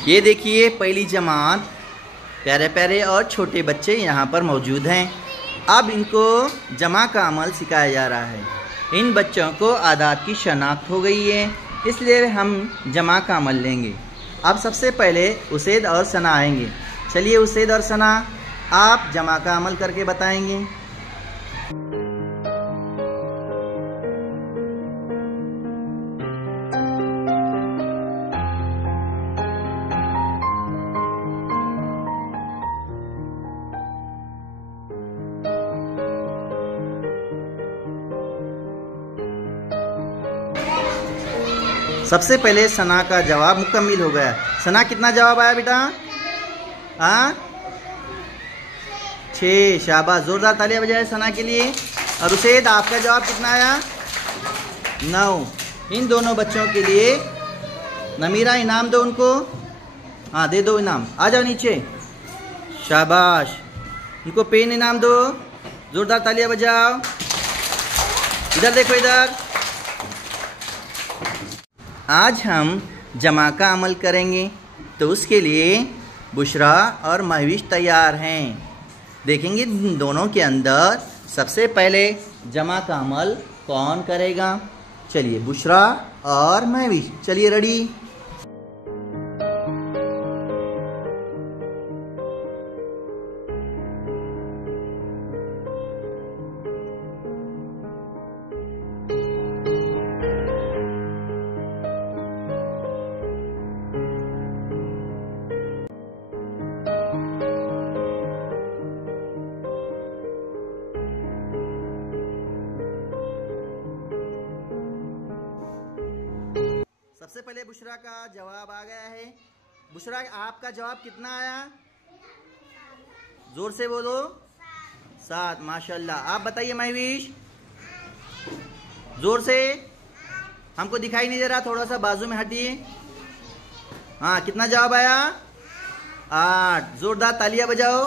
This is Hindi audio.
ये देखिए पहली जमात, प्यारे प्यारे और छोटे बच्चे यहाँ पर मौजूद हैं। अब इनको जमा का अमल सिखाया जा रहा है। इन बच्चों को आदात की शनाख्त हो गई है, इसलिए हम जमा का अमल लेंगे। अब सबसे पहले उसेद और सना आएंगे। चलिए उसेद और सना, आप जमा का अमल करके बताएंगे। सबसे पहले सना का जवाब मुकम्मिल हो गया। सना कितना जवाब आया बेटा? 6। शाबाश, जोरदार तालियां बजाए सना के लिए। और उसेद, आपका जवाब कितना आया? 9। इन दोनों बच्चों के लिए नमीरा इनाम दो उनको। हाँ दे दो इनाम, आ जाओ नीचे। शाबाश, उनको पेन इनाम दो। जोरदार तालियां बजाओ। इधर देखो इधर। आज हम जमा का अमल करेंगे, तो उसके लिए बुशरा और महविश तैयार हैं। देखेंगे दोनों के अंदर सबसे पहले जमा का अमल कौन करेगा। चलिए बुशरा और महविश, चलिए रेडी। सबसे पहले बुशरा का जवाब आ गया है। बुशरा, आपका जवाब कितना आया? जोर से बोलो। 7। माशाल्लाह। आप बताइए महविश, जोर से। हमको दिखाई नहीं दे रहा, थोड़ा सा बाजू में हटिए। हाँ, कितना जवाब आया? 8। जोरदार तालियां बजाओ।